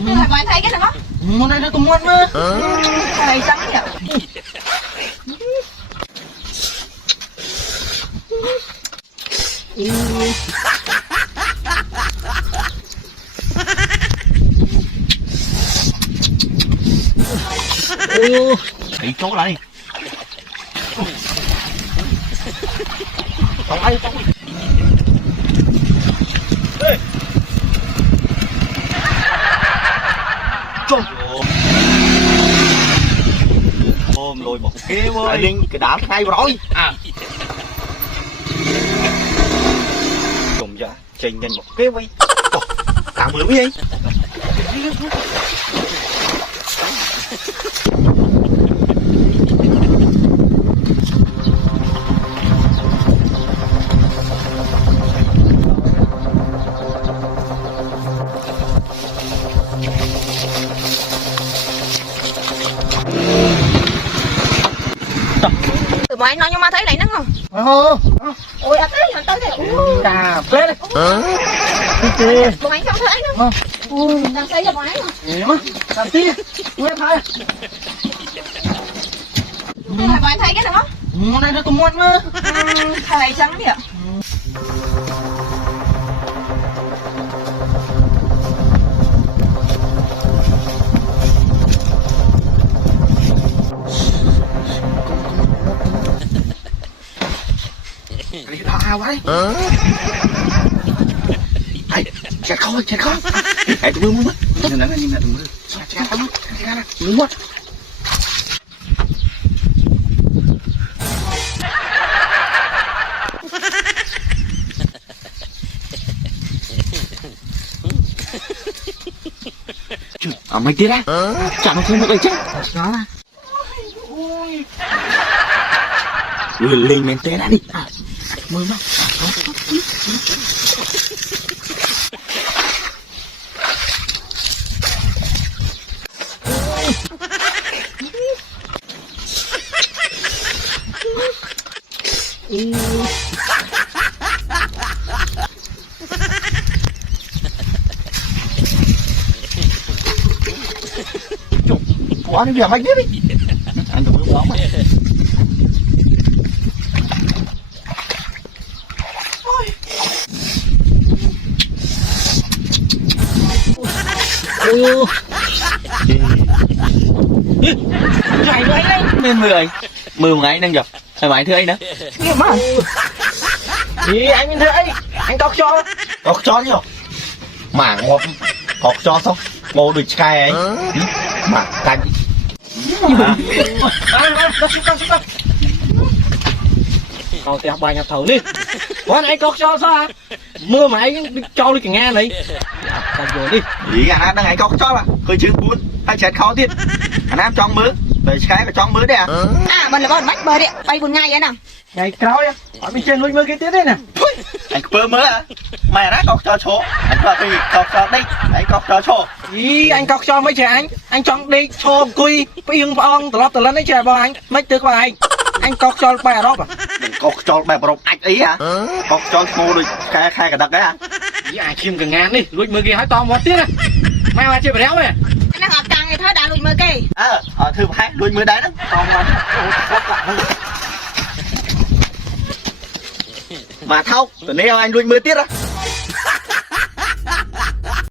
Mày thấy cái nào? Món này nó cũng ngon mà. Thầy trắng vậy. Thấy chỗ này. Trong đây, trong đây. Ê. Trông. Ôm lôi một cái ơi. Linh cái đá ngay rồi. À. Trông ra trình nhân một cái với. Tạm bự gì? Tụi mày nói nhưng mà thấy này nó không? Ôi à tới rồi tới rồi. Cà phê đấy. Bọn anh không thấy anh đâu. Đang xây cho bọn anh mà. Làm tí. Nghe thấy. Bọn anh thấy cái nào? Món này nó cũng ngon mà. Thầy trắng vậy. Cái đó quá đấy. Ai, chết không. Ai tụi mưa mất. Nhìn lại tụi mưa. Chết không. Mưa mất. À mày tiếc á? Chẳng nó không được chứ. Nó là. Linh men té đã đi. Mưa mất. Quá nó giờ mày biết đi. Anh đừng có bóng mày. Chạy nữa anh đấy. Nên mưa anh. Mưa một ngày anh đang gặp. Sao mày thưa anh nữa? Nghe mà. Thì anh thưa anh cọc cho. Cọc cho chứ. Mảng một cọc cho xong. Ngô được cay anh. Mảng canh. Xuống. Còn thì học bài nhập thầu đi. Ủa anh cọc cho sao hả? Mưa mà anh cho đi cả nghe này. Cọc rồi đi. Ý anh đang ngày cọc cho mà. Khơi chứ buồn. Anh chết khó thiệt. Anh em trong mưa. Tới cái có trong mưa đấy à? À mình là bọn bách bơi đi. Bay buồn ngay vậy nào. Ngày cáo á. Ở bên trên nuôi mưa cái tiếng đấy nè. Anh bơ mưa à? Mày đã cọc cho chỗ. Anh cọc cái gì? Cọc cho đây. Anh cọc cho chỗ. Ý anh cọc cho mấy trẻ anh. Anh chọn đi cho cùi. Yên phong từ lần đấy trẻ bao anh. Mấy từ qua anh cọc cho bài đó à? Đừng cọc cho bài bọc anh ý hả? Cọc cho mô được khai cả đặc đấy à? Ý ai chim cả ngàn đi. Nuôi mưa kia hỏi to một tiếng này. Mai mà chơi phải đéo mày. Anh đang học càng thì thôi đã lùi mưa kì. Thử hai lùi mưa đấy đó. Còn mà thâu, từ nay anh lùi mưa tiết á.